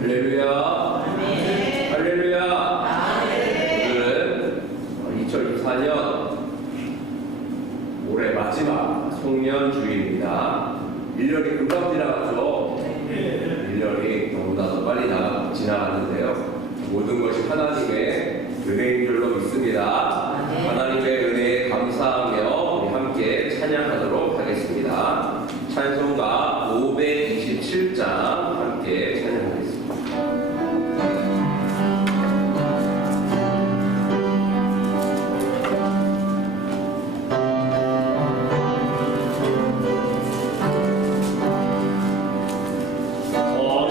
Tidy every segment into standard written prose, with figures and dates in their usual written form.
할렐루야. 아멘. 할렐루야. 아멘. 오늘은 2024년 올해 마지막 송년주일입니다. 1년이 금방 지나갔죠? 1년이 너무나도 빨리 지나갔는데요. 모든 것이 하나님의 은혜인 줄로 믿습니다. 하나님의 은혜에 감사하며 우리 함께 찬양하도록 하겠습니다. 찬송가 527장 함께 찬양하겠습니다. 오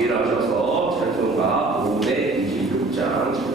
일어나셔서 찬송가 526장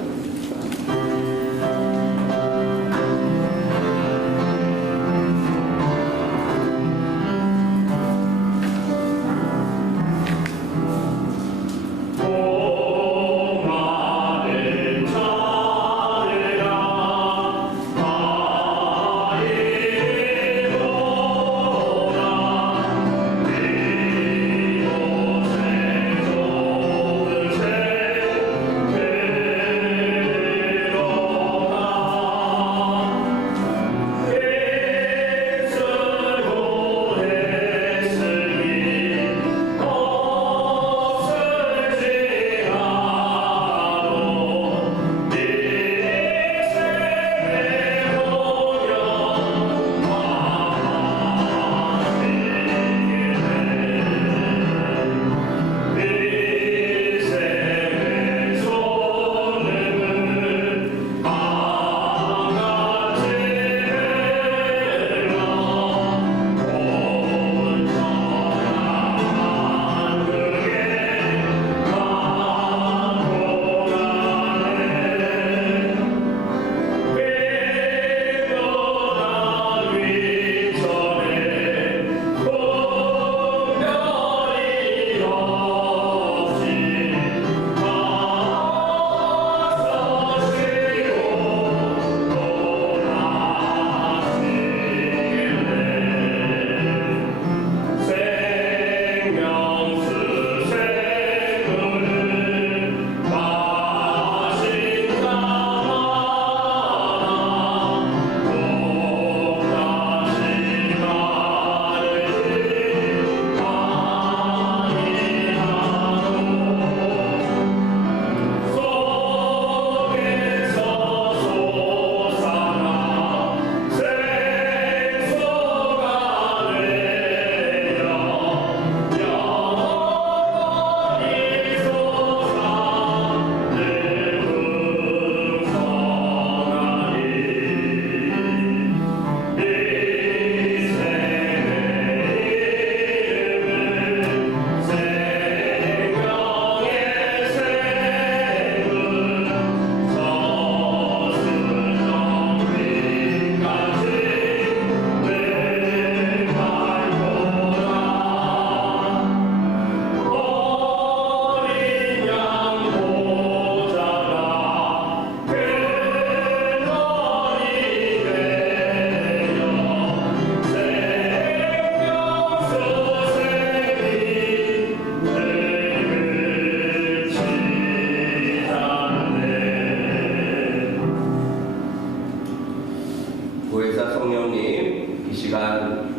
보혜사 성령님, 이 시간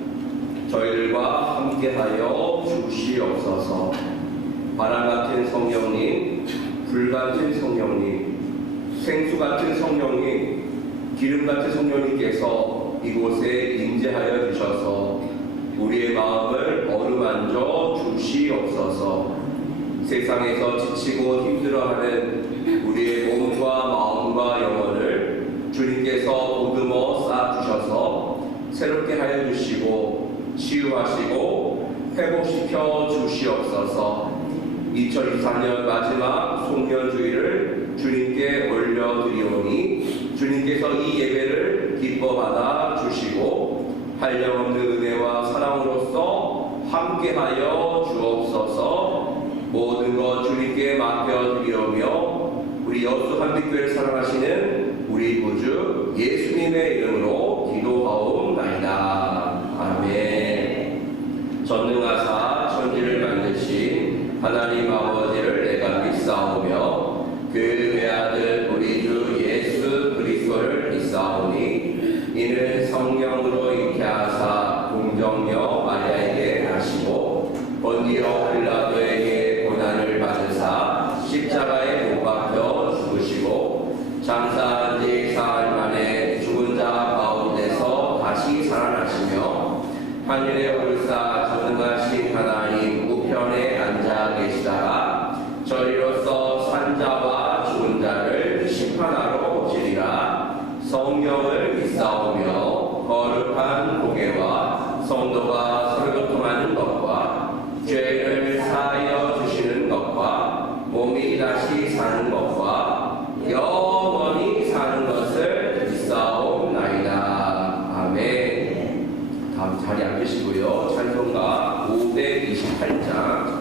저희들과 함께하여 주시옵소서. 바람 같은 성령님, 불 같은 성령님, 생수 같은 성령님, 기름 같은 성령님께서 이곳에 임재하여 주셔서 우리의 마음을 어루만져 주시옵소서. 세상에서 지치고 힘들어하는 우리의 몸과 마음과 영혼을 주님께서 보듬어 쌓아주셔서 새롭게 하여 주시고 치유하시고 회복시켜 주시옵소서. 2024년 마지막 송년주일을 주님께 올려드리오니 주님께서 이 예배를 기뻐 받아 주시고 한량없는 은혜와 사랑으로서 함께하여 주옵소서. 모든 것 주님께 맡겨드리오며 우리 여수 한빛교회를 사랑하시는 우리 구주 예수님의 이름으로 기도하옵나이다. 아멘. 전능하사 천지를 만드신 하나님 아버지를 내가 믿사오며 그 외아들 우리 주 예수 그리스도를 믿사오니 이는 성령으로 잉태하사 공정녀 마리아에게 나시고 본디오 빌라도에게 고난을 받으사 십자가에 못 박혀 죽으시고 장사한 지 사흘 만에 죽은 자 가운데서 다시 살아나시며 하늘에 오르사 전능하신 하나님 우편에 앉아 계시다가 사는 것과 영원히 사는 것을 믿사옵나이다. 아멘. 다음 자리 앉으시고요. 찬송가 528장.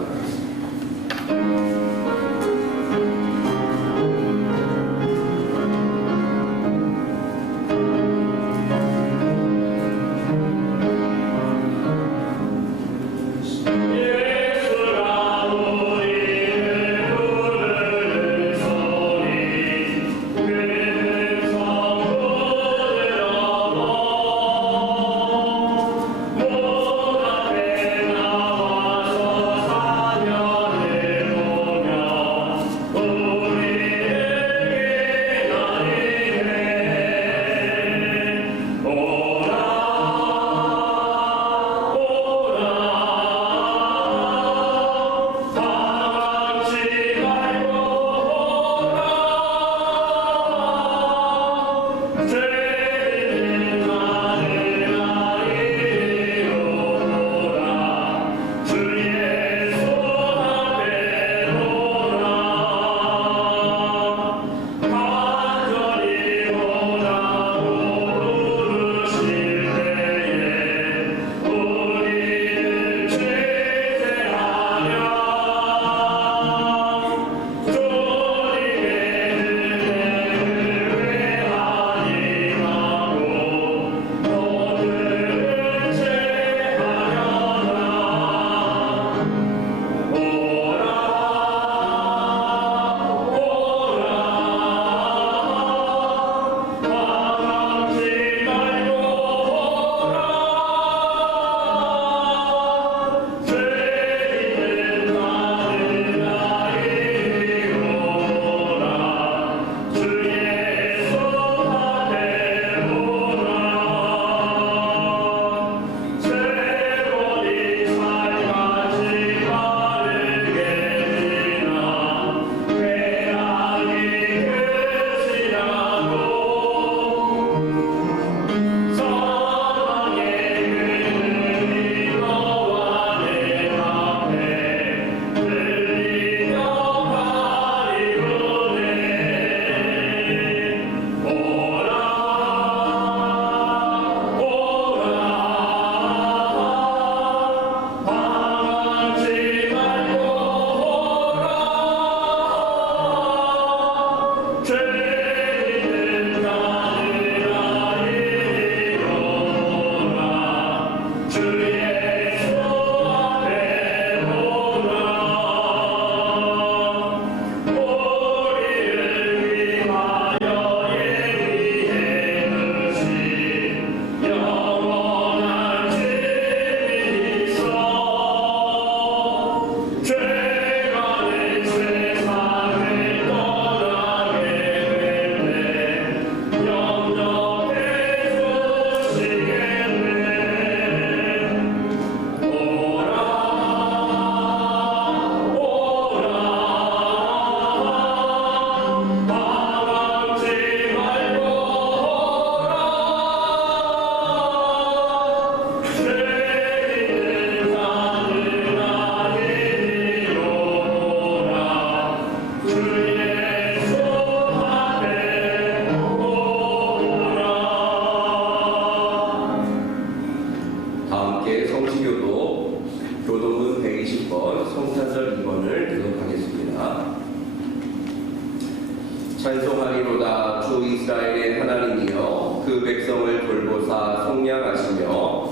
찬송하리로다. 주 이스라엘의 하나님이여 그 백성을 돌보사 속량하시며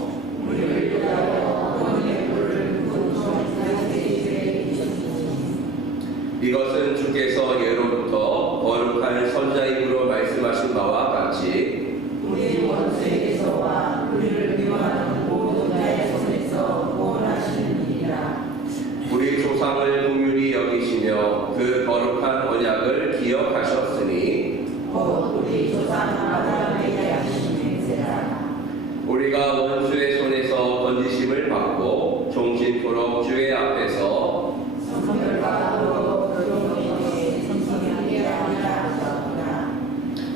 이것은 주께서 예로부터 거룩한 선자 입으로 말씀하신 바와 같이 우리 원수에게서와 우리를 미워하는 모든 자의 손에서 구원하시는 일이라. 우리 조상을 긍휼히 여기시며 그 거룩한 언약을 기억하셨으니 곧 우리 조상 아브라함에게 하신 맹세라. 우리가 원수의 손에서 건지심을 받고 종신토록 주의 앞에서 성결과 도로 그동에게 성성하게 하리라 하셨구나.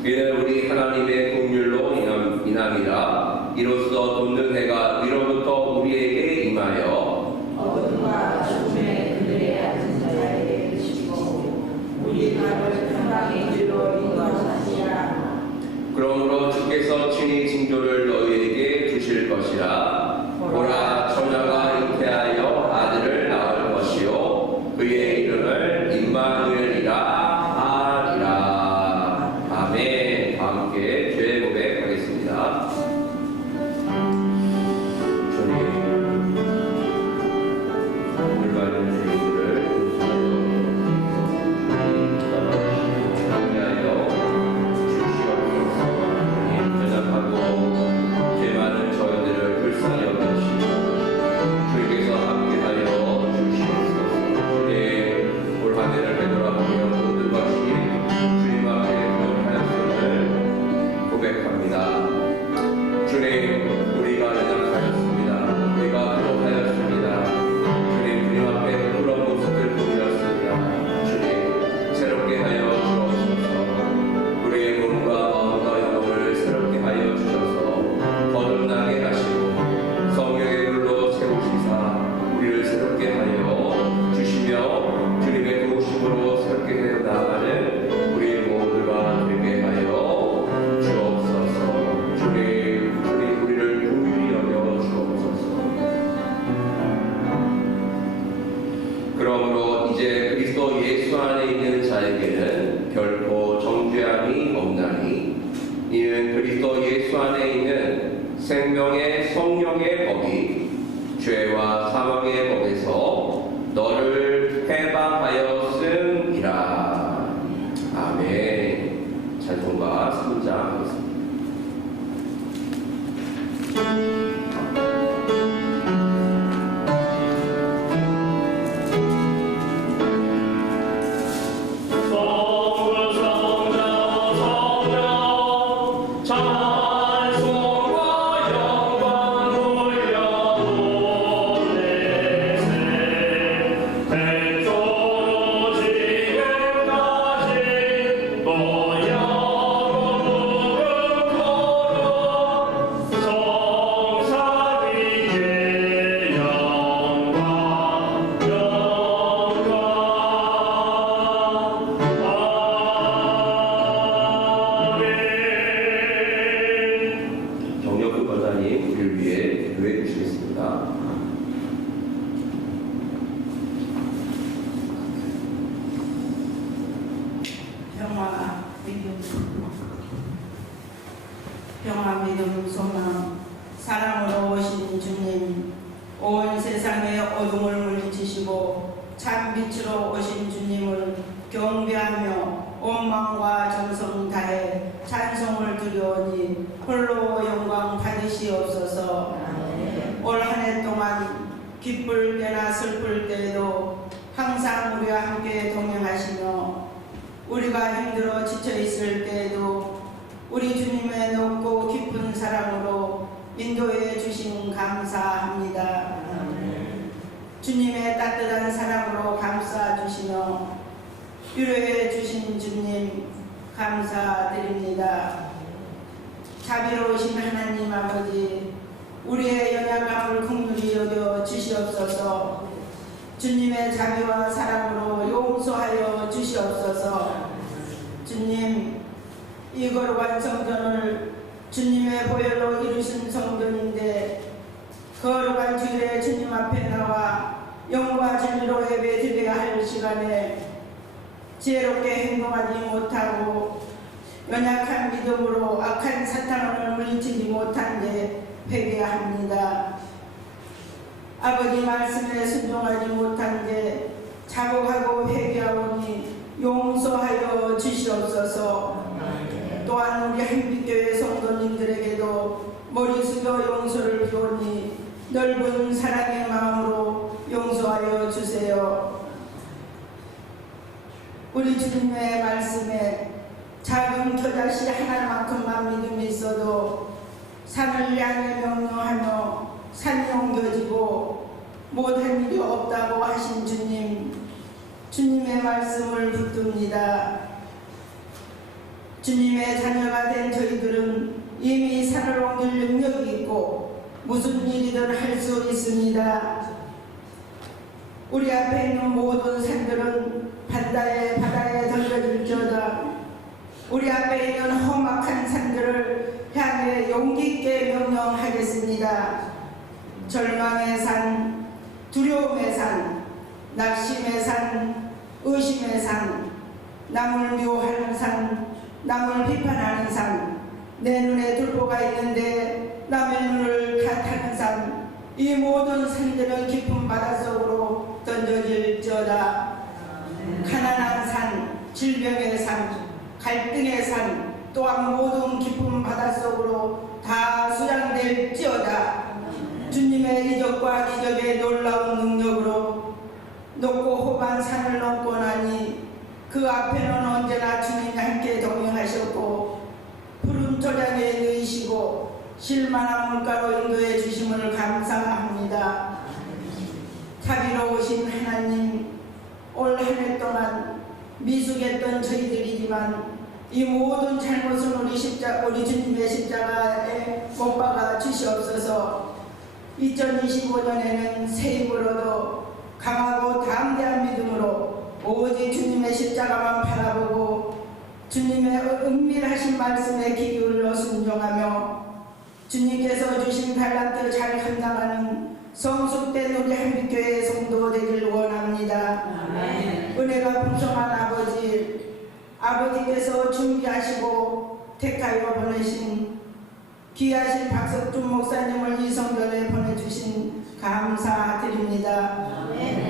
이는 우리 하나님의 긍휼로 인함이라. 이로써 돋는 해가 위로부터 우리에게 임하여 어둠과 죽음의 그늘에 앉은 자에게 비추고 우리 예수 안에 있는 자에게는 결코 정죄함이 없나니 이는 그리스도 예수 안에 있는 생명의 성령의 법이 죄와 사망의 법에서 너를 해방하였음이라. 아멘. 찬송가 3장 하겠습니다. 평화, 믿음, 소망, 사랑으로 오신 주님, 온 세상의 어둠을 물리치시고 참 빛으로 오신 주님을 경배하며 온 마음과 정성 다해 찬송을 드리오니 홀로 영광 받으시옵소서. 올 한 해 동안 기쁠 때나 슬플 때에도 항상 우리와 함께 동행하시며 우리가 힘들어 지쳐있을 때에도 우리 주님의 높고 깊은 사랑으로 인도해 주신 감사합니다. 주님의 따뜻한 사랑으로 감싸 주시며 위로해 주신 주님 감사드립니다. 자비로우신 하나님 아버지, 우리의 연약함을 긍휼히 여겨 주시옵소서. 주님의 자비와 사랑으로 용서하여 주시옵소서. 주님, 이 거룩한 성전을 주님의 보혈로 이루신 성전인데 거룩한 주일에 주님 앞에 나와 영과 진리로 예배 드려야 할 시간에 지혜롭게 행동하지 못하고 연약한 믿음으로 악한 사탄을 물리치지 못한 데 회개합니다. 아버지 말씀에 순종하지 못한 데 자복하고 회개하오니 용서하여 주시옵소서. 또한 우리 한빛교회 성도님들에게도 머리 숙여 용서를 비오니 넓은 사랑의 마음으로 용서하여 주세요. 우리 주님의 말씀에 작은 겨자씨 하나만큼만 믿음이 있어도 산을 향해 명령하며 산이 옮겨지고 못한 일이 없다고 하신 주님, 주님의 말씀을 붙듭니다. 주님의 자녀가 된 저희들은 이미 산을 옮길 능력이 있고 무슨 일이든 할 수 있습니다. 우리 앞에 있는 모든 산들은 바다에 던져질지어다. 우리 앞에 있는 험악한 산들을 향해 용기 있게 명령하겠습니다. 절망의 산, 두려움의 산, 낙심의 산, 의심의 산, 남을 미워하는 산, 남을 비판하는 산, 내 눈에 들보가 있는데 남의 눈을 탓하는 산, 이 모든 산들은 깊은 바닷속으로 던져질지어다. 가난한 산, 질병의 산, 갈등의 산, 또한 모든 깊은 바닷속으로 다 수장될지어다. 주님의 이적과 기적의 놀라운 능력으로 높고 험한 산을 넘고 나니 그 앞에는 언제나 주님이 함께 동행하셨고 푸른 초장에 누이시고 실만한 물가로 인도해 주심을 감사합니다. 자비로우신 하나님, 올 한 해 동안 미숙했던 저희들이지만 이 모든 잘못은 우리 주님의 십자가에 못 박아 주시옵소서. 2025년에는 새 힘으로도 강하고 담대한 믿음으로 오직 주님의 십자가만 바라보고 주님의 은밀하신 말씀에 귀 기울여 순종하며 주님께서 주신 달란트 잘 감당하는 성숙된 우리 한빛교회의 성도 되길 원합니다. 아멘. 은혜가 풍성한 아버지께서 준비하시고 택하여 보내신 귀하신 박석준 목사님을 이 성전에 보내주신 감사드립니다.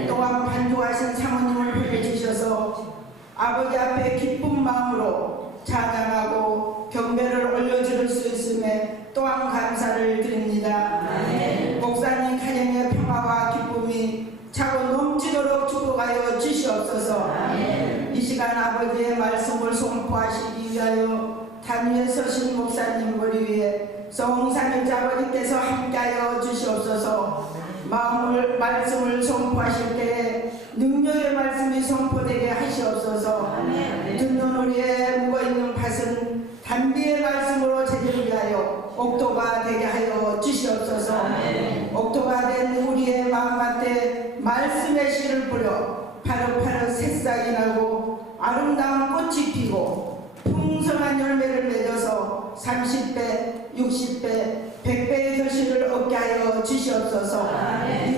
또한 반주하신 사모님을 보내주셔서 아버지 앞에 기쁜 마음으로 찬양하고 경배를 올려드릴 수 있음에 또한 감사를 드립니다. 목사님 가정의 평화와 기쁨이 차고 넘치도록 축복하여 주시옵소서. 이 시간 아버지의 말씀을 선포하시기 위하여 단위에 서신 목사님 머리 위에 성삼일자 아버지께서 함께하여 주시옵소서. 말씀을 선포하실 때에 능력의 말씀이 선포되게 하시옵소서. 듣는 우리의 묵어있는 밭은 단비의 말씀으로 제대를 위하여 옥토가 되게 하여 주시옵소서. 옥토가 된 우리의 마음밭에 말씀의 씨를 뿌려 파릇파릇 새싹이 나고 아름다운 꽃이 피고 풍성한 열매를 맺어서 30배, 60배, 100배의 결실을 얻게 하여 주시옵소서.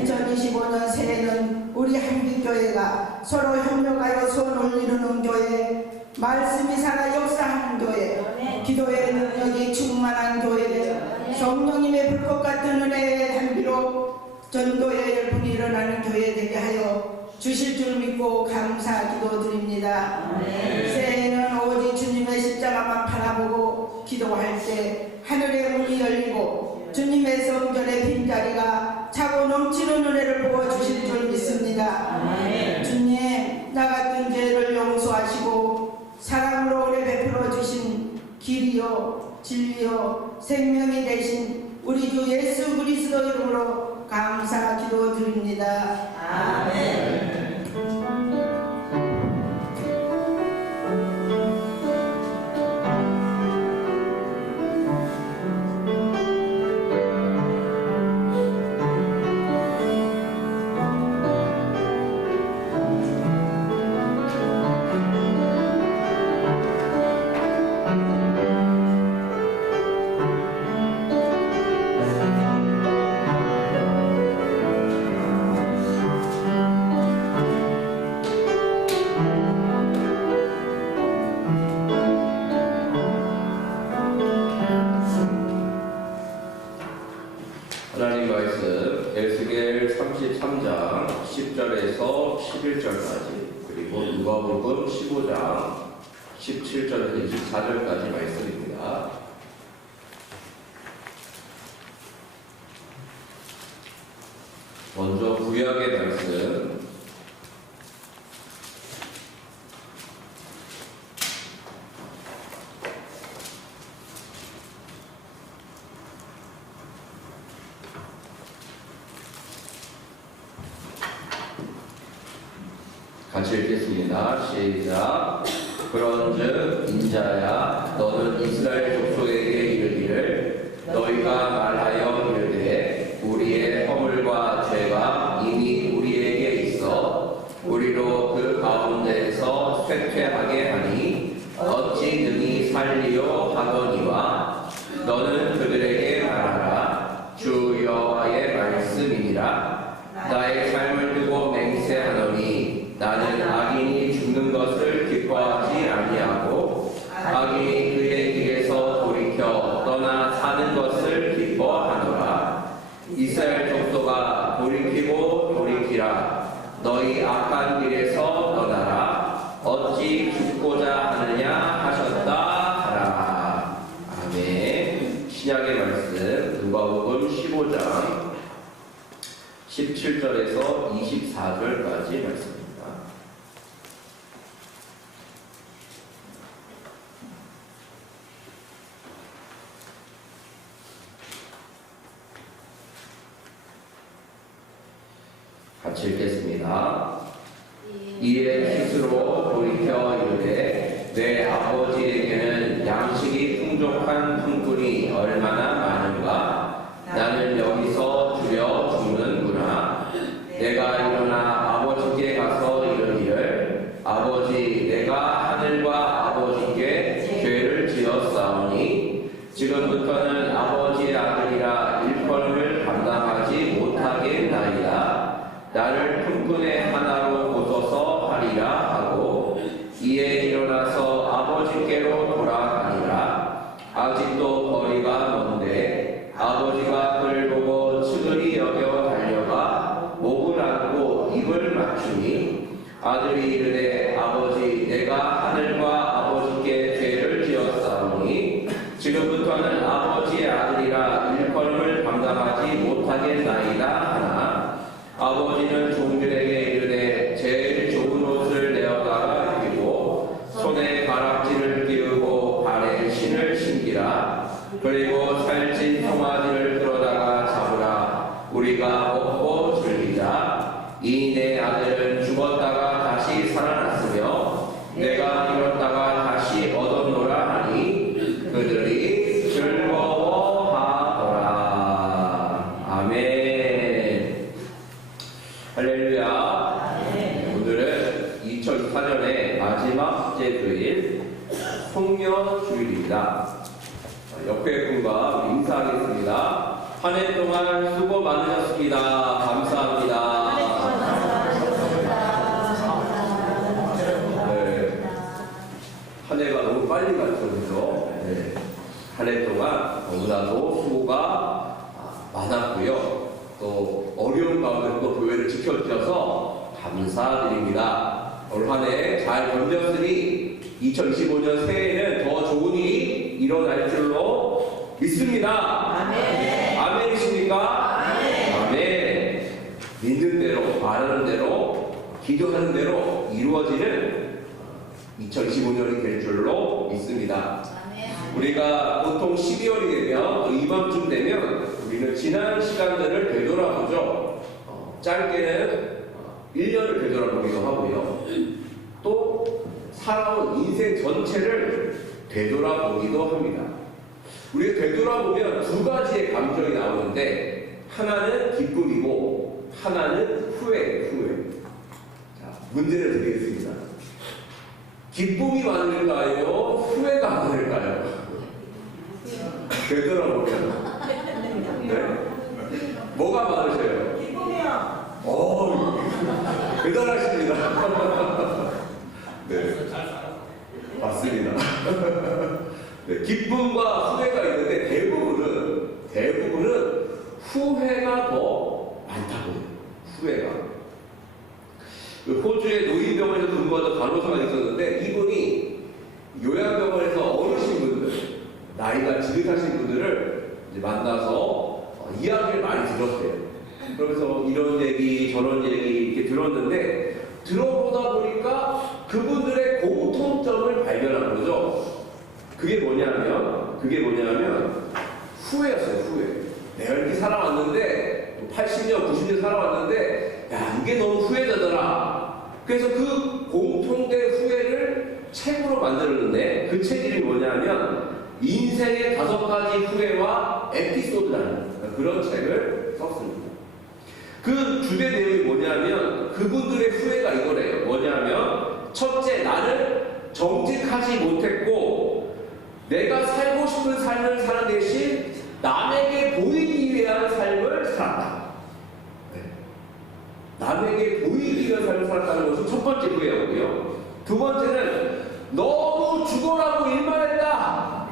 2025년 새해는 우리 한빛교회가 서로 협력하여 소원을 이루는 교회, 말씀이 살아 역사하는 교회, 기도의 능력이 충만한 교회, 성령님의 불꽃 같은 은혜의 단비로 전도의 열풍이 일어나는 교회 되게 하여 주실 줄 믿고 감사 기도드립니다. 새해에는 오직 주님의 십자가만 바라보고 기도할 때 하늘의 문이 열리고 주님의 성전의 빈자리가 차고 넘치는 은혜를 부어주실 줄 믿습니다. 주님, 나 같은 죄를 용서하시고 사랑으로 은혜 베풀어 주신 길이요 진리요 생명이 되신 우리 주 예수 그리스도 이름으로 감사 기도드립니다. 아멘. 하나님 말씀 에스겔 33장 10절에서 11절까지 그리고 누가복음 15장 17절에서 24절까지 말씀입니다. 먼저 구약의 말씀 같이 읽겠습니다. 시작. 그런즉 인자야 너는 이스라엘 족속에게 이르기를 너희가 말하여 이르되 우리의 허물과 죄가 이미 우리에게 있어 우리로 그 가운데에서 쇠퇴하게 하니 어찌 능히 살리요 하더니와 너는 그들에게 말하라 주 여호와의 말씀이니라 나의 삶을 두고 맹세하노니 나는 악인이 죽는 것을 기뻐하지 아니하고 악인이 그의 길에서 돌이켜 떠나 사는 것을 기뻐하노라. 이스라엘 족속아 돌이키고 돌이키라. 너희 악한 길에서 떠나라. 어찌 죽고자 하느냐 하셨다 하라. 아멘. 신약의 말씀 누가복음 15장 17절에서 24절까지 말씀입니다. 같이 읽겠습니다. 이에 스스로 돌이켜 이르되 내 아버지에게는 양식이 풍족한 품꾼이 얼마나 많은가 나는 여기서 주려 죽는구나. 내가 일어나 아버지께 가서 이르기를 아버지 내가 하늘과 아버지께 죄를 지었사오니 지금부터는 아버지의 아들이라 일컬음을 감당하지 못하겠나이다. 나를 품꾼의 하나로 보소서 하리라 번째 주일 송년 주일입니다. 옆에 분과 인사하겠습니다. 한 해 동안 수고 많으셨습니다. 감사합니다. 네. 한 해가 너무 빨리 갔죠, 그죠? 네. 한 해 동안 너무나도 수고가 많았고요. 또 어려운 가운데 또 교회를 지켜주셔서 감사드립니다. 올 한 해 잘 견뎠으니 2025년 새해에는 더 좋은 일이 일어날 줄로 믿습니다. 아멘. 아멘이십니까? 아멘. 믿는 대로, 말하는 대로, 기도하는 대로 이루어지는 2015년이 될 줄로 믿습니다. 우리가 보통 12월이 되면, 이맘쯤 되면 우리는 지난 시간들을 되돌아보죠. 짧게는 1년을 되돌아보기도 하고요. 또 살아온 인생 전체를 되돌아보기도 합니다. 우리가 되돌아보면 두 가지의 감정이 나오는데 하나는 기쁨이고 하나는 후회예요. 후회. 자, 문제를 드리겠습니다. 기쁨이 많을까요? 후회가 많을까요? 되돌아보면 네? 뭐가 많으세요? 기쁨이요. 대단하십니다. 네, 맞습니다. 네, 기쁨과 후회가 있는데 대부분은 후회가 더 많다고 해요. 후회가. 호주의 노인병원에서 근무하던 간호사가 있었는데 이분이 요양병원에서 어르신분들, 나이가 지긋하신 분들을 이제 만나서 이야기를 많이 들었대요. 그러면서 이런 얘기 저런 얘기 이렇게 들었는데 들어보다 보니까 그분들의 공통점을 발견한 거죠. 그게 뭐냐면 후회였어요. 후회. 내가 이렇게 살아왔는데 80년 90년 살아왔는데 야 이게 너무 후회되더라. 그래서 그 공통된 후회를 책으로 만들었는데 그 책 이름이 뭐냐면 인생의 5가지 후회와 에피소드라는 그런 책을 썼습니다. 그 주제 내용이 뭐냐면 그분들의 후회가 이거래요. 뭐냐면 첫째, 나는 정직하지 못했고 내가 살고 싶은 삶을 사는 대신 남에게 보이기 위한 삶을 살았다. 네. 남에게 보이기 위한 삶을 살았다는 것이 첫 번째 후회였고요. 두 번째는 너무 죽어라고 일만 했다.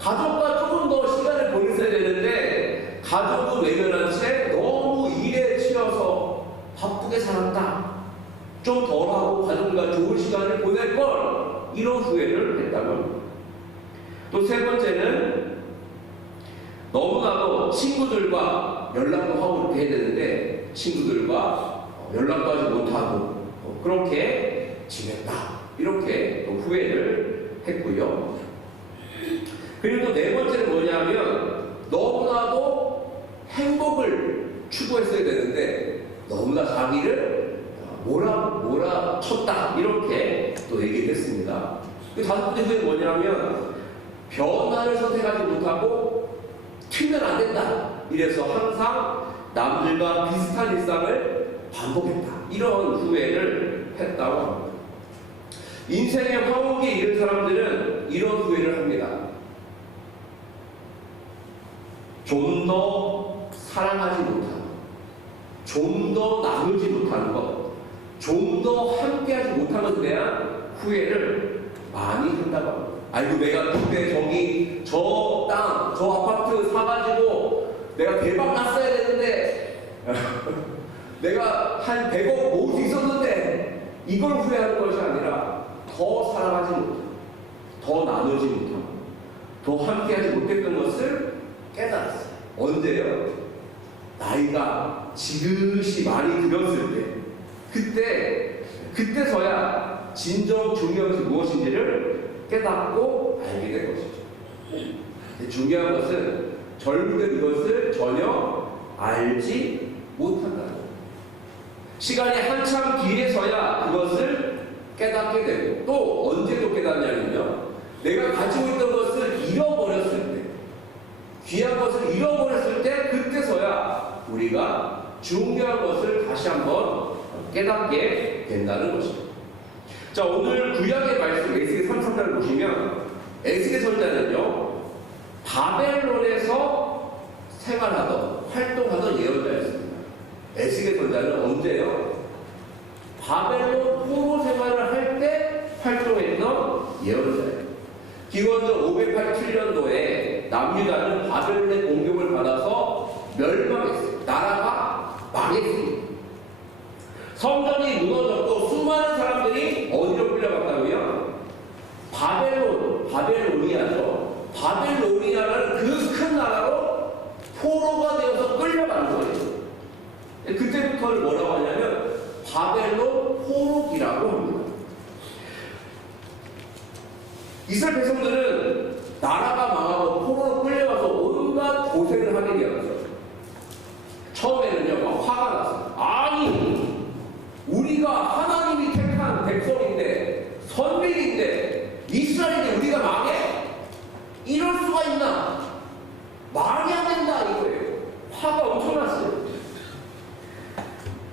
가족과 조금 더 시간을 보냈어야 되는데 가족은 외면한 채 너무 일에 치여서 바쁘게 살았다. 좀 덜하고 가족과 좋은 시간을 보낼 걸 이런 후회를 했다고 합니다. 또 세 번째는 너무나도 친구들과 연락도 하고 이렇게 해야 되는데 친구들과 연락도 하지 못하고 그렇게 지냈다. 이렇게 또 후회를 했고요. 그리고 또 네 번째는 뭐냐면 너무나도 행복을 추구했어야 되는데 너무나 자기를 몰아쳤다. 이렇게 또 얘기를 했습니다. 그 다섯 번째 후회는 뭐냐면 변화를 선택하지 못하고 튀면 안 된다. 이래서 항상 남들과 비슷한 일상을 반복했다. 이런 후회를 했다고 합니다. 인생의 화목에 이른 사람들은 이런 후회를 합니다. 좀 더 사랑하지 못하는 것, 좀 더 나누지 못하는 것, 좀 더 함께하지 못한 것에 대한 후회를 많이 한다고 합니다. 아이고 내가 그때 저기 저 땅, 저 아파트 사가지고 내가 대박 났어야 되는데 내가 한 100억 모을 수 있었는데 이걸 후회하는 것이 아니라 더 사랑하지 못하고 더 나누지 못하고 더 함께하지 못했던 것을 깨달았어요. 언제요? 나이가 지긋이 많이 들었을 때 그때서야 진정 중요한 것이 무엇인지를 깨닫고 알게 된 것이죠. 중요한 것은 젊을 때 이것을 전혀 알지 못한다는 것. 시간이 한참 뒤에서야 그것을 깨닫게 되고 또 언제 또 깨닫냐면요. 내가 가지고 있던 것을 잃어버렸을 때 귀한 것을 잃어버렸을 때 그때서야 우리가 중요한 것을 다시 한번 깨닫게 된다는 것입니다. 자, 오늘 구약의 말씀 에스겔 33장을 보시면 에스겔 선자는요, 바벨론에서 생활하던, 활동하던 예언자였습니다. 에스겔 선자는 언제요? 바벨론 포로 생활을 할 때 활동했던 예언자예요. 기원전 587년도에 남유다는 바벨론의 공격을 받아서 멸망했어요. 나라가 망했습니다. 성전이 무너졌고 수많은 사람들이 어디로 끌려갔다고요? 바벨로니아죠. 바벨로니아라는 그 큰 나라로 포로가 되어서 끌려간 거예요. 그때부터를 뭐라고 하냐면 바벨론 포로기라고 합니다. 이스라엘 백성들은 나라가 망하고 포로로 끌려가서 온갖 고생을 하게 되었죠. 처음에는요, 막 화가 났어요. 아니, 우리가 하나님이 택한 백성인데, 선민인데, 이스라엘인데 우리가 망해? 이럴 수가 있나? 말이 안 된다 이거예요. 화가 엄청 났어요.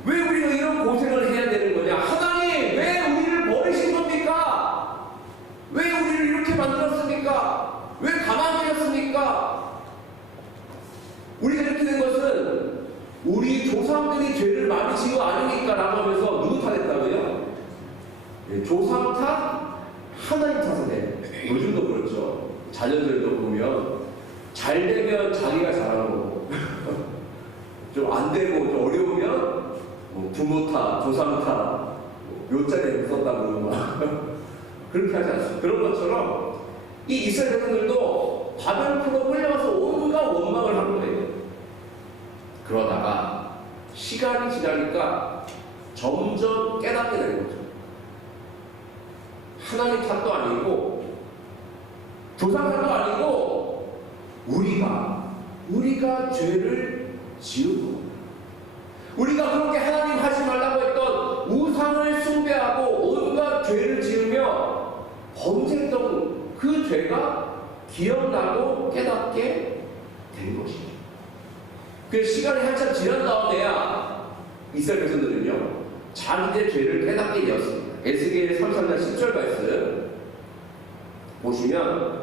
왜 우리가 이런 고생을 해야 되는 거냐? 하나님, 왜 우리를 버리신 겁니까? 왜 우리를 이렇게 만들었습니까? 왜 가만히 두셨습니까? 우리가 이렇게 된 것은 우리 조상들이 죄를 많이 지은 거 아닙니까? 라고 하면서 누구 탓했다고요? 조상 탓, 하나님 탓을 해. 요즘도 그렇죠. 자녀들도 보면 잘 되면 자기가 잘하는 거고 좀 안 되고 좀 어려우면 뭐 부모 탓, 조상 탓, 묘자리에 묻었다고 막 그렇게 하지 않습니까? 그런 것처럼 이 이스라엘 백성들도 바벨론으로 끌려가서 온갖 원망을 한 거예요. 그러다가 시간이 지나니까 점점 깨닫게 되는 거죠. 하나님 탓도 아니고 조상 탓도 아니고 우리가 죄를 지은 거. 우리가 그렇게 하나님 하지 말라고 했던 우상을 숭배하고 온갖 죄를 지으며 범죄했던 그 죄가 기억나고 깨닫게 된 것입니다. 그 시간이 한참 지난 다음에야 이스라엘 백성들은요, 자기의 죄를 깨닫게 되었습니다. 에스겔 33장 10절 말씀 보시면,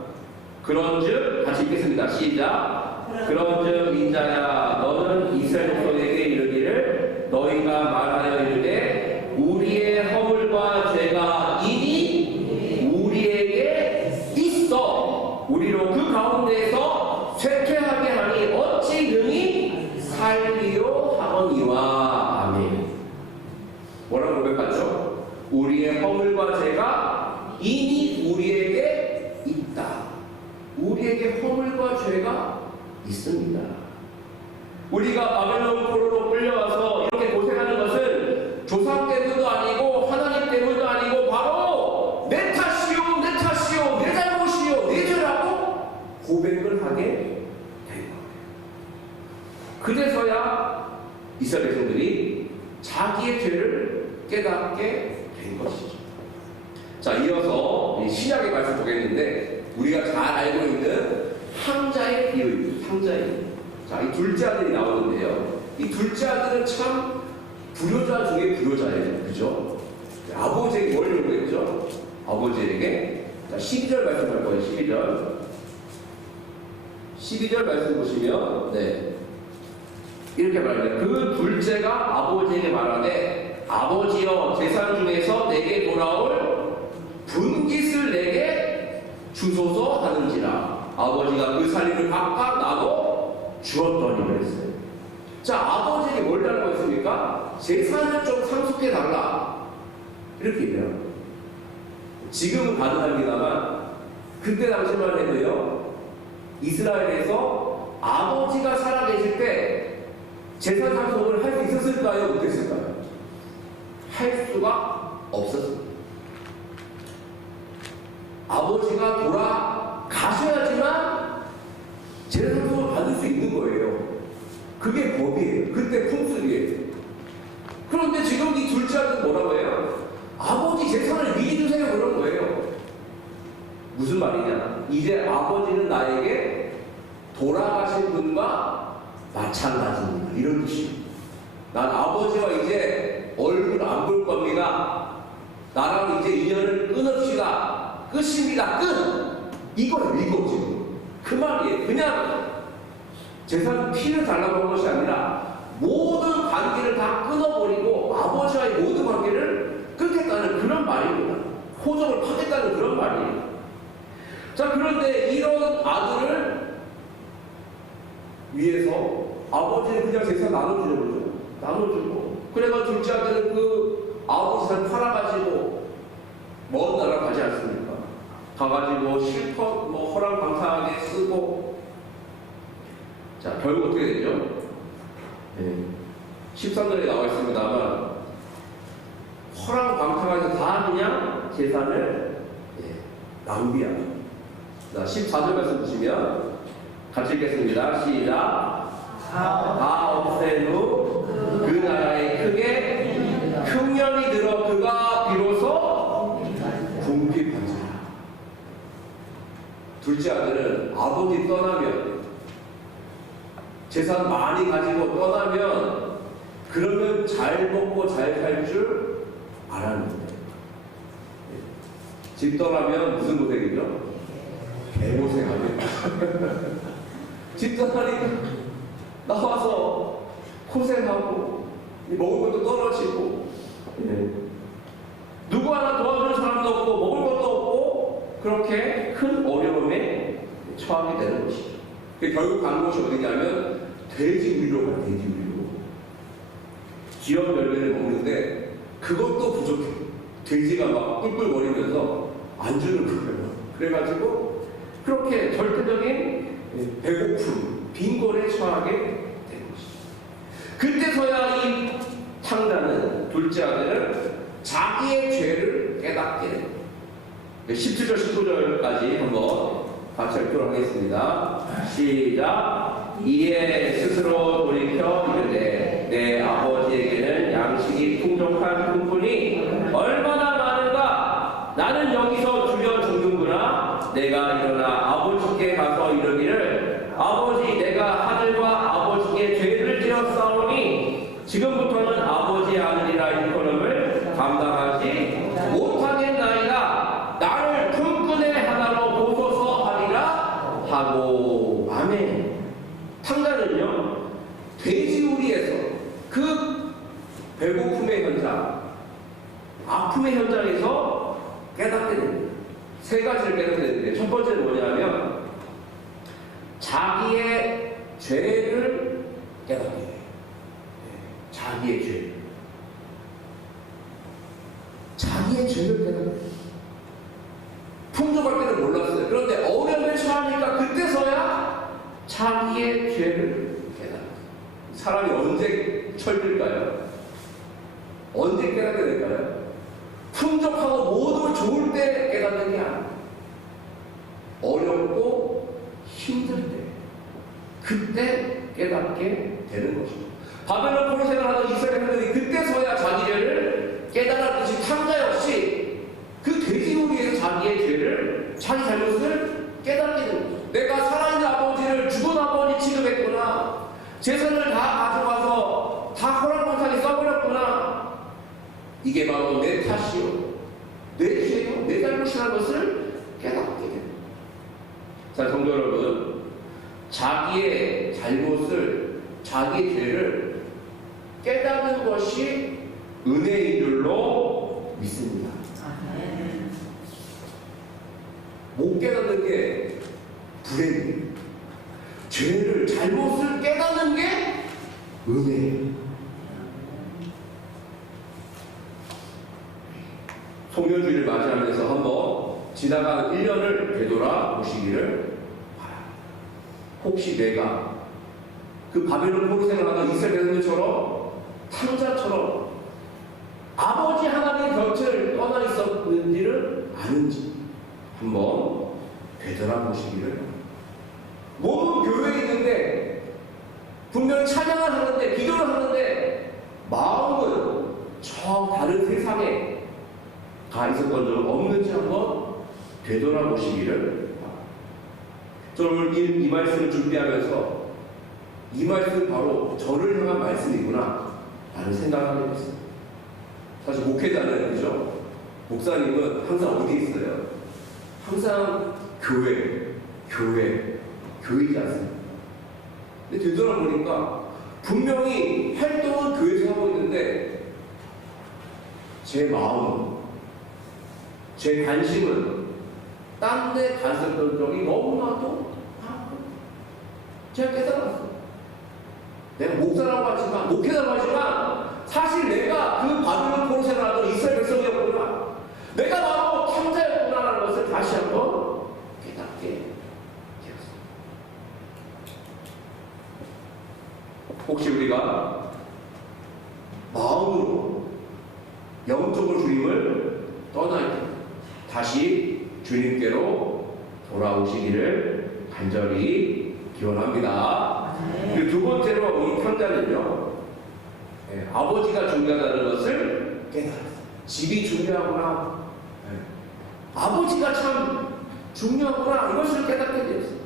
그런즉 같이 읽겠습니다. 시작. 그런즉 인자야, 너는 이스라엘 백성에게 이르기를, 너희가 말하여 이르되 우리의 허물과 죄가 이미 우리에게 있어 우리로 그 가운데에서 쇠퇴하게 하니 어찌 능히 살리요 하거니와. 아멘. 뭐라고 고백하죠? 우리의 허물과 죄가 이미 우리에게 있다. 우리에게 허물과 죄가 있습니다. 우리가 바벨론 포로로 끌려와서 이렇게 고생하는 것은 조상 때문도 아니고 하나님 때문도 아니고 바로 내 탓이요, 내 탓이요, 내 잘못이요, 내 죄라고 고백을 하게 된 거예요. 그래서야 이스라엘 백성들이 자기의 죄를 깨닫게 된 것이죠. 자, 이어서 신약의 말씀 보겠는데, 우리가 잘 알고 있는 상자의 비유입니다. 상자의 비유. 자, 이 둘째 아들이 나오는데요. 이 둘째 아들은 참 불효자 중에 불효자예요. 그죠? 아버지에게 뭘 요구했죠? 아버지에게. 자, 12절 말씀 할 거예요. 12절. 12절 말씀 보시면, 네. 이렇게 말합니다. 그 둘째가 아버지에게 말하되, 아버지여, 재산 중에서 내게 돌아올 분깃을 내게 주소서 하는지라. 아버지가 그 살림을 각각 나도 주었더니 그랬어요. 자, 아버지에게 뭘 달라고 했습니까? 재산을 좀 상속해 달라. 이렇게 얘기해요. 지금은 가능합니다만 그때 당시만 해도요, 이스라엘에서 아버지가 살아계실 때 재산 상속을 할 수 있었을까요? 못했을까요? 할 수가 없었습니다. 아버지가 돌아가셔야지만 재산 상속을 받을 수 있는 거예요. 그게 법이에요. 그때 풍습이에요. 그런데 지금 이 둘째 아들은 뭐라고 해요? 아버지 재산을 미리 주세요. 그런 거예요. 무슨 말이냐? 이제 아버지는 나에게 돌아가신 분과 마찬가지입니다. 이런 뜻이에요. 난 아버지와 이제 얼굴 안 볼 겁니다. 나랑 이제 인연을 끊읍시다. 끝입니다. 끝. 이거예요. 이거 지금. 그 말이에요. 그냥 재산 피를 달라고 한 것이 아니라 모든 관계를 다 끊어버리고 아버지와의 모든 관계를 끊겠다는 그런 말입니다. 호적을 파겠다는 그런 말이에요. 자, 그런데 이런 아들을 위해서 아버지는 그냥 재산 나눠주려고 그러죠. 나눠주고. 그래가 둘째 아들은 그 아버지를 팔아가지고 먼 나라 가지 않습니까? 가가지고 실컷 뭐 허랑방탕하게 쓰고. 자, 결국 어떻게 되죠? 13절에 나와 있습니다만 허랑방탕하게 다 그냥 재산을 낭비합니다. 자, 14절 말씀 보시면 같이 읽겠습니다. 시작. 다 없앤 후 그 나라에 크게 흉년이 들어 그가 비로소 궁핍한지라. 둘째 아들은 아버지 떠나면 재산 많이 가지고 떠나면 그러면 잘 먹고 잘 살 줄 알았는데 집 떠나면 무슨 고생이죠? 개고생하겠다. 집 떠나니까 나와서 고생하고 먹을 것도 떨어지고 누구 하나 도와주는 사람도 없고 먹을 것도 없고 그렇게 큰 어려움에 처하게 되는 것이죠. 결국 가는 곳이 어디냐면 돼지우리로 가요. 돼지우리로. 기업 열매를 먹는데 그것도 부족해. 돼지가 막 뿔뿔거리면서 안 주는 거예요. 그래가지고 그렇게 절대적인 배고픔, 빈곤에 처하게 되는 것이죠. 그때서야 이 창자는 둘째 아들은 자기의 죄를 깨닫게 됩니다. 17절, 19절까지 한번 같이 읽도록 하겠습니다. 시작. 이에 스스로 돌이켜 이르되 내 아버지에게는 양식이 풍족한 품꾼이 얼마나 많은가. 나는 여기서 죽여 죽는구나. 내가 일어나 아버지께 가서 이르기를 아버지 내가 하늘과 아버지께 죄를 지었사오니 지금부터는 아버지의 아들이라 일컬음을 감당하지 못하겠나이다. 나를 품꾼의 하나로 보소서 하리라 하고. 아멘. 탕자는요 돼지우리에서 그 배고픔의 현장, 아픔의 현장에서 깨닫게 됩니다. 세 가지를 깨닫게 되는데 첫 번째는 뭐냐면 자기의 죄를 깨닫게 돼요. 자기의 죄. 자기의 죄를 깨닫게 돼요. 풍족할 때는 몰랐어요. 그런데 어려움에 처하니까 그때서야 자기의 죄를 깨닫게 돼요. 사람이 언제 철들까요? 언제 깨닫게 될까요? 풍족하고 모두 좋을 때 깨닫는 게 아니에요. 어렵고 힘들 때 그때 깨닫게 되는 것이죠. 바벨론 포로 생활하는 이스라엘인들이 그때서야 자기 죄를 깨달았듯이 탕자 역시 그 돼지우리에서 자기의 죄를, 자기 잘못을 깨닫게 되는 거죠. 내가 살아있는 아버지를 죽은 아버지 취급했구나. 재산을 다 가져가서 다 호락호락하게 써버렸구나. 이게 바로 내 탓이요, 내 죄요, 내 잘못이라는 것을 깨닫게 됩니다. 자, 성도 여러분, 자기의 잘못을, 자기의 죄를 깨닫는 것이 은혜인 줄로 믿습니다. 못 깨닫는 게 불행이에요. 죄를, 잘못을 깨닫는 게 은혜예요. 송년주의를 맞이하면서 한번 지나가는 1년을 되돌아보시기를 바랍니다. 혹시 내가 그 바벨론 포로 생활하던 이스라엘 백성들처럼 탕자처럼 아버지 하나님의 곁을 떠나 있었는지를 아는지 한번 되돌아보시기를 바랍니다. 몸은 교회에 있는데 분명히 찬양을 하는데 기도를 하는데 마음은 저 다른 세상에 가 있었던 적 없는지 한번 되돌아보시기를 바랍니다. 저는 오늘 이 말씀을 준비하면서 이 말씀 바로 저를 향한 말씀이구나 라는 생각을 하게 됐습니다. 사실 목회자는 그죠? 목사님은 항상 어디 있어요? 항상 교회이지 않습니까? 근데 되돌아보니까 분명히 활동은 교회에서 하고 있는데 제 마음은, 제 관심은 딴 데 갔었던 적이 너무나도 많고 제가 깨달았어요. 내가 목사라고 하지만, 목회자라고 하지만 사실 내가 그 바벨론 포로 생활하던 이스라엘 백성이었구나, 내가 바로 창자였구나라는 것을 다시 한번 깨닫게 되었습니다. 혹시 우리가 마음으로 영적으로 주님을 떠날 때 다시 주님께로 돌아오시기를 간절히 기원합니다. 그리고 두 번째로 이 탕자는요, 아버지가 중요하다는 것을 깨달았어요. 집이 중요하구나, 아버지가 참 중요하구나, 이것을 깨닫게 되었어요.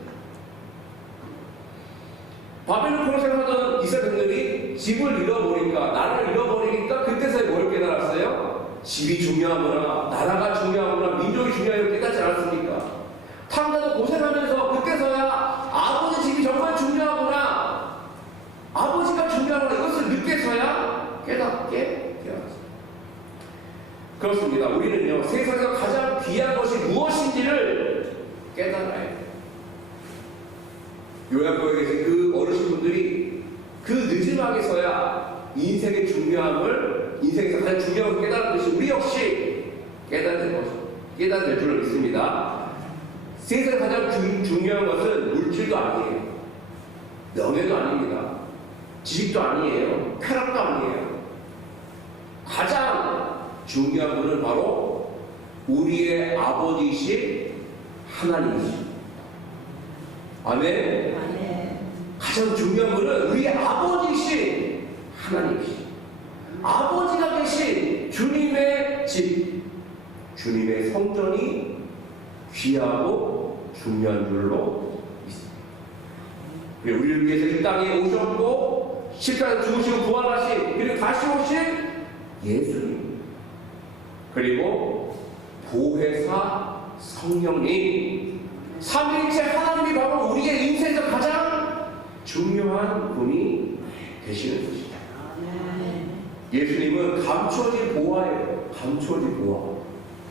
바벨론 포로 생활하던 이스라엘 백성들이 집을 잃어버리니까, 나라를 잃어버리니까 그때서야 뭘 깨달았어요? 집이 중요하구나, 나라가 중요하구나, 민족이 중요하다고 깨닫지 않았습니까? 탕자도 고생하면서 그때서야 아버지 집이 정말 중요하구나, 아버지가 중요하구나, 이것을 늦게서야 깨닫게 되었습니다. 그렇습니다. 우리는요, 세상에서 가장 귀한 것이 무엇인지를 깨달아야 해요. 요약교회에 계신 그 어르신분들이 그 늦음하게서야 인생의 중요함을, 인생에서 가장 중요한 걸 깨달은 것이 우리 역시 깨닫는 줄로 믿습니다. 세상에 가장 중요한 것은 물질도 아니에요, 명예도 아닙니다, 지식도 아니에요, 쾌락도 아니에요. 가장 중요한 것은 바로 우리의 아버지이신 하나님이십니다. 아멘. 가장 중요한 것은 우리의 아버지이신 하나님이십니다. 아버지가 계신 주님의 집, 주님의 성전이 귀하고 중요한 줄로 믿습니다. 우리를 위해서 이 땅에 오셨고 십자가에 죽으시고 부활하신, 그리고 다시 오신 예수님, 그리고 보혜사 성령님, 삼위일체 하나님이 바로 우리의 인생에서 가장 중요한 분이 되시는 것입니다. 예수님은 감춰진 보화예요. 감춰진 보화.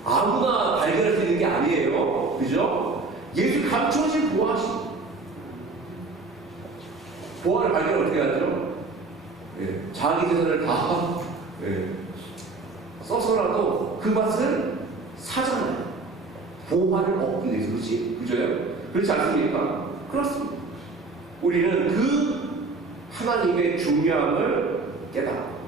아무나 발견할 수 있는 게 아니에요. 그죠? 예수 감춰진 보화십니다. 보화를 발견 어떻게 하죠? 자기 재산을 다 써서라도 그 맛을 사잖아요. 보화를 얻기 위해서. 그죠? 그렇지 않습니까? 그렇습니다. 우리는 그 하나님의 중요함을 깨닫고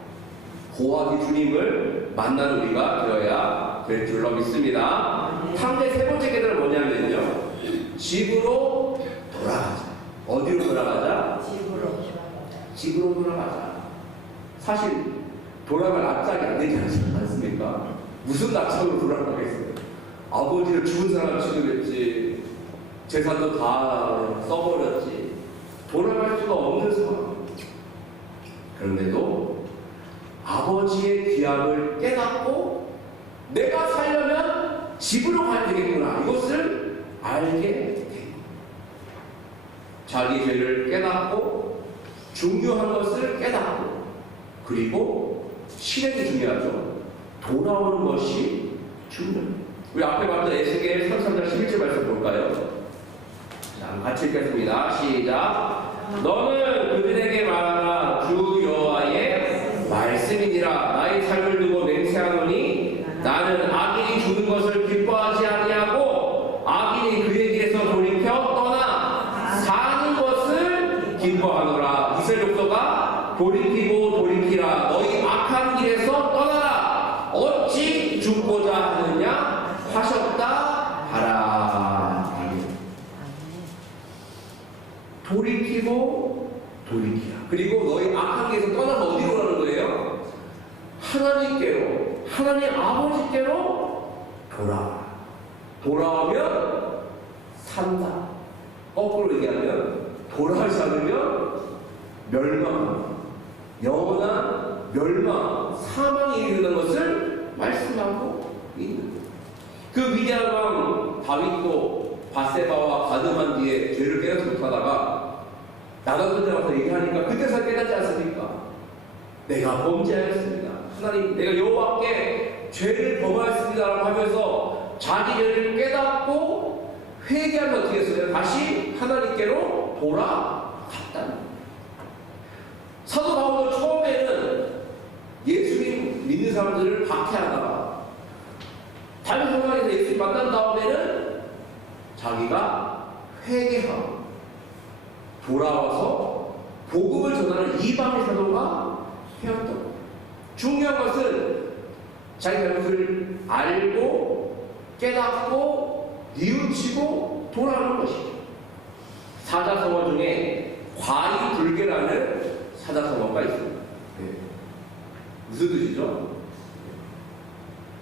보화기 주님을 만나는 우리가 되어야 될 줄로 믿습니다. 탕자의 세 번째 깨달음은 뭐냐면요, 집으로 돌아가자. 어디로 돌아가자? 집으로 돌아가자. 사실 돌아갈 납작이 안 되지 않습니까? 무슨 납작으로 돌아가겠어요? 아버지를 죽은 사람 취급했지, 재산도 다 써버렸지, 돌아갈 수가 없는 상황. 그런데도 아버지의 귀함을 깨닫고 내가 살려면 집으로 가야 되겠구나, 이것을 알게 됩니다. 자기 죄를 깨닫고 중요한 것을 깨닫고, 그리고 실행이 중요하죠. 돌아오는 것이 중요합니다. 우리 앞에 봤던 에스겔 33장 11절 말씀 볼까요? 자, 같이 읽겠습니다. 시작. 너는 그들에게 말하라. 주 여호와의 말씀이니라. 나의 삶을 두고 맹세하노니 나는 악인이 주는 것을 기뻐하지 아니하고 악인이 그에게서 돌이켜 떠나 사는 것을 기뻐하노라. 이스라엘 족속아, 돌이키라. 너희 악한 길에서 떠나라. 어찌 죽고자 하느냐 하셨다 하라. 돌이키라. 그리고 너희 악한 길에서 떠나서 어디로 가는 거예요? 하나님께로, 하나님 아버지께로 돌아오면 산다. 거꾸로 얘기하면 돌아오지 않으면 멸망, 영원한 멸망, 사망이 이르는 것을 말씀하고 있는 그 위대한 왕 다윗도 바세바와 가늠한 뒤에 죄를 깨닫지 못하다가 나단들에 와서 얘기하니까 그때서 깨닫지 않습니까? 내가 범죄하였습니다. 하나님, 내가 여호와께 죄를 범하였습니다라고 하면서 자기 죄를 깨닫고 회개하면 어떻게 했어요? 다시 하나님께로 돌아갔다는 거예요. 사도 바울은 처음에는 예수님 믿는 사람들을 박해하다가 다른 상황에서 예수님 만난 다음에는 자기가 회개하고 돌아와서 복음을 전하는 이방의 사도가 되었던 거예요. 중요한 것은 자기 잘못을 알고 깨닫고 뉘우치고 돌아오는 것이죠. 사자성어 중에 과의불개라는 사자성어가 있습니다. 네. 무슨 뜻이죠?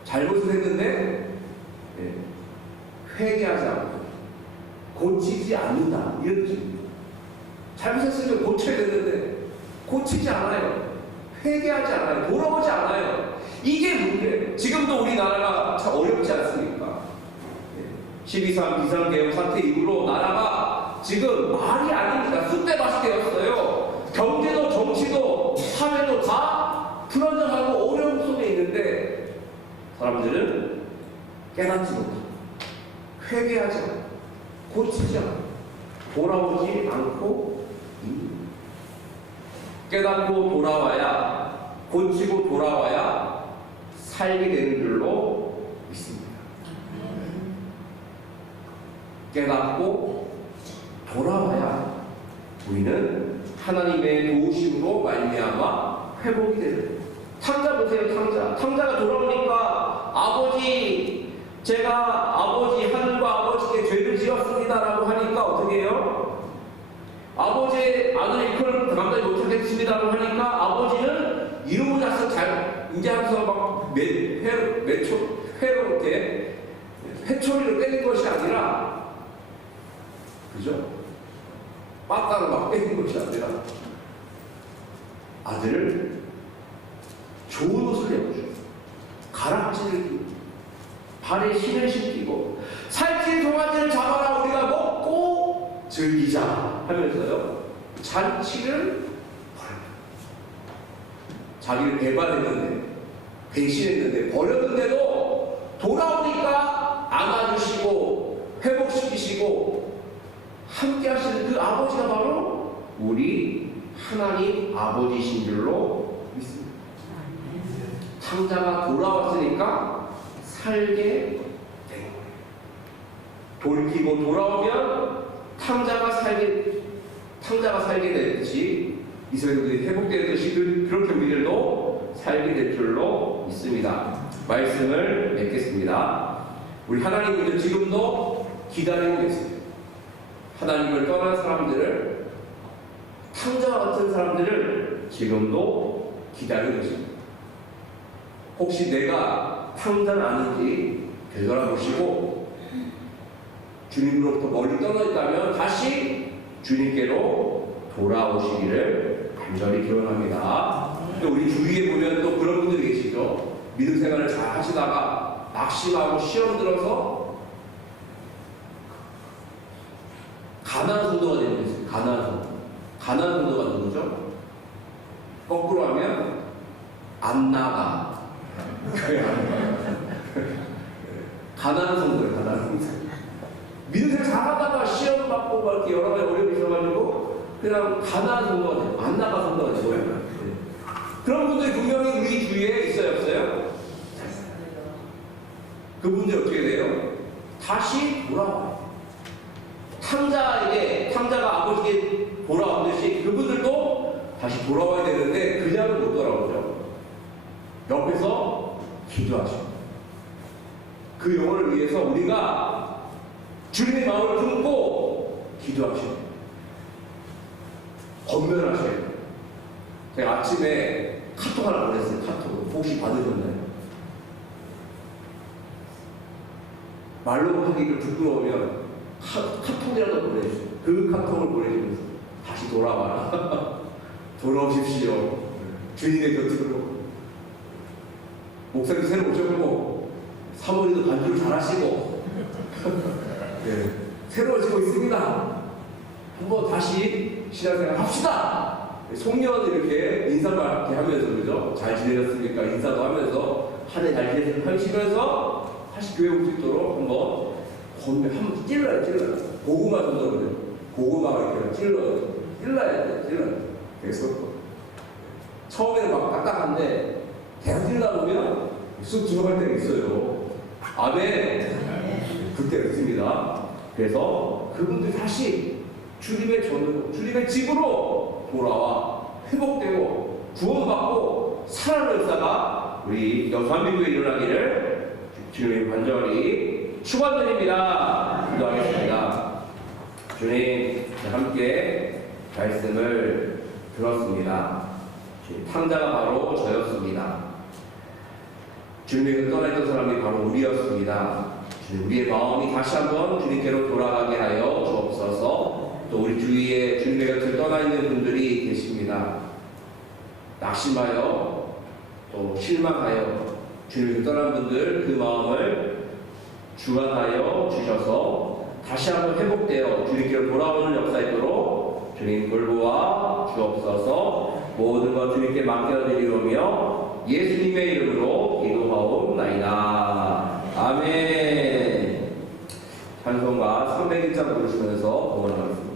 잘못을 했는데 네. 회개하지 않고 고치지 않는다, 이런 뜻입니다. 잘못했으면 고쳐야 되는데 고치지 않아요. 회개하지 않아요. 돌아오지 않아요. 이게 문제예요. 지금도 우리나라가 참 어렵지 않습니까? 12.3 비상계엄 사태 이후로 나라가 지금 말이 아닙니다. 쑥대밭이 되었어요. 경제도 정치도 사회도 다 불안정하고 어려움 속에 있는데 사람들은 깨닫지 못하고 회개하지 않고 고치지 않고 돌아오지 않고 깨닫고 돌아와야, 고치고 돌아와야 살게 되는 줄로 믿습니다. 깨닫고 돌아와야 우리는 하나님의 도우심으로 말미암아 회복이 되는. 탕자 보세요. 탕자가 돌아오니까 아버지, 제가 아버지 하늘과 아버지께 죄를 지었습니다라고 하니까 어떻게 해요? 아버지의 아들 이끌을 감당하지 못하겠습니다라고 하니까 아버지는 이러고 나서 이제 하면서 막 회로 이렇게 회초리를 때린 것이 아니라, 그죠? 빠따로 막 때린 것이 아니라 아들을 좋은 옷을 입어주고 가락지를 끼고 발에 신을 신기고 살찐 송아지를 잡아라 우리가 먹고 즐기자 하면서요 잔치를 벌여요. 자기를 배반했는데 배신했는데 버렸는데도 돌아오니까 안아주시고 회복시키시고 함께 하시는 그 아버지가 바로 우리 하나님 아버지신 줄로 믿습니다. 탕자가 돌아왔으니까 살게 된 거예요. 돌이키고 돌아오면 탕자가 살게 됐듯이 이스라엘들이 회복되듯이 그렇게 우리들도 살게 될 줄로 믿습니다. 말씀을 맺겠습니다. 우리 하나님은 지금도 기다리고 계십니다. 하나님을 떠난 사람들을, 탕자와 같은 사람들을 지금도 기다리고 계십니다. 혹시 내가 탕자는 아닌지 되돌아보시고 주님으로부터 멀리 떠나 있다면 다시 주님께로 돌아오시기를 간절히 기원합니다. 또 우리 주위에 보면 또 그런 분들이 계시죠. 믿음 생활을 잘 하시다가 낙심하고 시험 들어서 가난한 성도가 되는 게 있어요. 가난한 성도가 누구죠? 거꾸로 하면 안 나가. 가난한 성도예요. 가난한 성도. 믿음 생활 잘 하다가 시험 받고 막 이렇게 여러 가지 어려움이 있어가지고 그냥 가난한 성도가 돼요. 안 나가 성도가 되고요. 그런 분들이 분명히 우리 주위에 있어요, 없어요? 그분들이 어떻게 돼요? 다시 돌아와요. 탕자가 아버지에게 돌아오듯이 그분들도 다시 돌아와야 되는데 그냥은 못 돌아오죠. 옆에서 기도하시고 그 영혼을 위해서 우리가 주님의 마음을 품고 기도하시고 권면하셔요. 제가 아침에 카톡 하나 보냈어요. 카톡 혹시 받으셨나요? 말로 하기가 부끄러우면 카톡이라도 보내주세요. 그 카톡을 보내주면서 다시 돌아와라. 돌아오십시오. 주님의 곁으로. 목사님 새로 오셨고 사모님도 반주를 잘하시고 네, 새로워지고 있습니다. 한번 다시 신앙생활 합시다. 송년 이렇게 인사도 이렇게 하면서 그죠? 잘 지내셨습니까? 인사도 하면서 한 해 잘 지내셨습니까? 다시 교회 올 수 있도록 한번 한번 찔러요. 고구마 던져보세요. 고구마 이렇게 찔러야 돼. 그래서 처음에는 막 딱딱한데 계속 찔러 보면 쑥 들어갈 때가 있어요. 아멘. 그때가 있습니다. 그래서 그분들 다시 주님의 전으로, 주님의 집으로 돌아와 회복되고 구원받고 살아나는 역사가 우리 대한민국에 일어나기를 주님 간절히 축원드립니다. 기도하겠습니다. 주님, 함께 말씀을 들었습니다. 탕자가 바로 저였습니다. 주님에게 떠나있던 사람이 바로 우리였습니다. 주님, 우리의 마음이 다시 한번 주님께로 돌아가게 하여 주옵소서. 또 우리 주위에 주님의 곁을 떠나있는 분들이 계십니다. 낙심하여 또 실망하여 주님을 떠난 분들 그 마음을 주관하여 주셔서 다시 한번 회복되어 주님께로 돌아오는 역사 있도록 주님 돌보아 주옵소서. 모든 것 주님께 맡겨드리오며 예수님의 이름으로 기도하옵나이다. 아멘. 찬송가 301장 부르시면서 응원하겠습니다.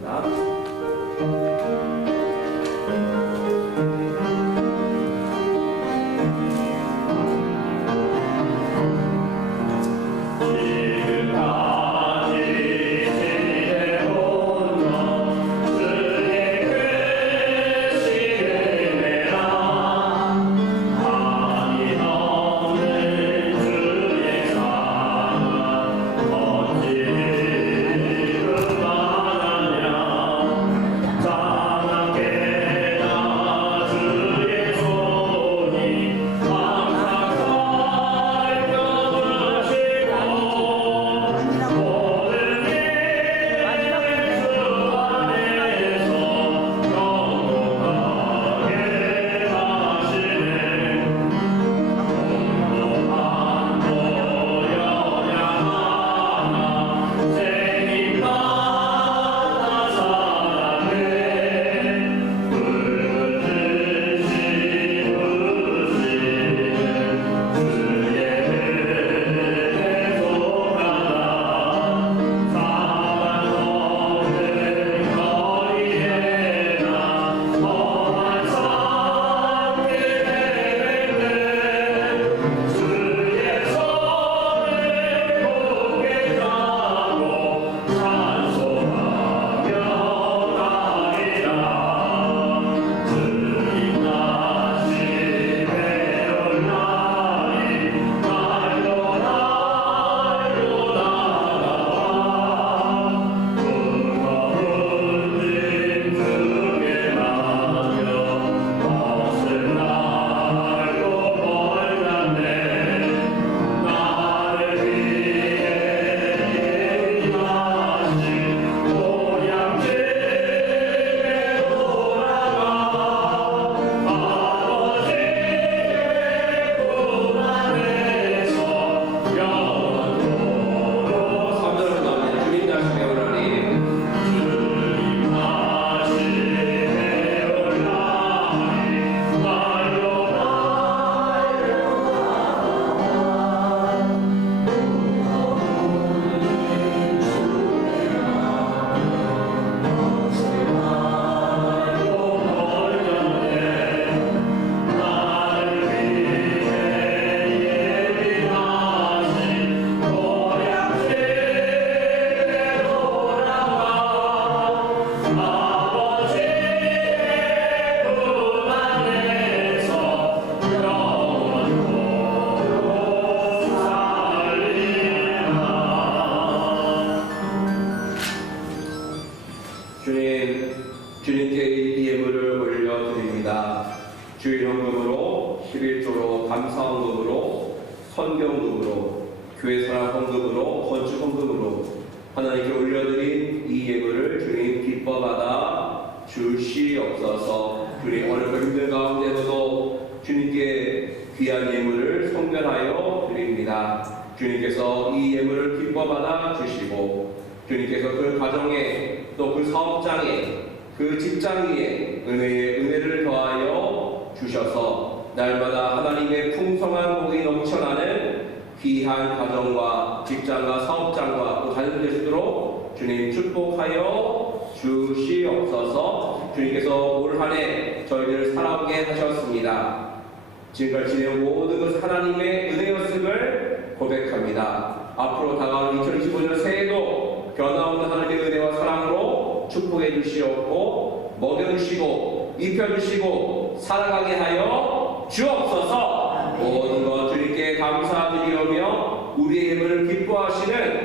주님께 이 예물을 올려드립니다. 주일 헌금으로, 11조로, 감사 헌금으로, 선경금으로, 교회 사랑 헌금으로, 건축 헌금으로 하나님께 올려드린 이 예물을 주님 기뻐 받아 주시옵소서. 주님 어렵고 힘든 가운데서도 주님께 귀한 예물을 성별하여 드립니다. 주님께서 이 예물을 기뻐 받아 주시고 주님께서 그 가정에 또 그 사업장에 그 직장 위에 은혜를 더하여 주셔서 날마다 하나님의 풍성한 복이 넘쳐나는 귀한 가정과 직장과 사업장과 또 자녀들 되시도록 주님 축복하여 주시옵소서. 주님께서 올 한 해 저희들을 살아오게 하셨습니다. 지금까지 지내온 모든 것은 하나님의 은혜였음을 고백합니다. 앞으로 다가오는 2025년 새해도 변화없는 하나님의 은혜와 사랑으로 축복해 주시옵고 먹여주시고 입혀주시고 살아가게 하여 주옵소서. 모든 것 주님께 감사드리오며 우리의 예물을 기뻐하시는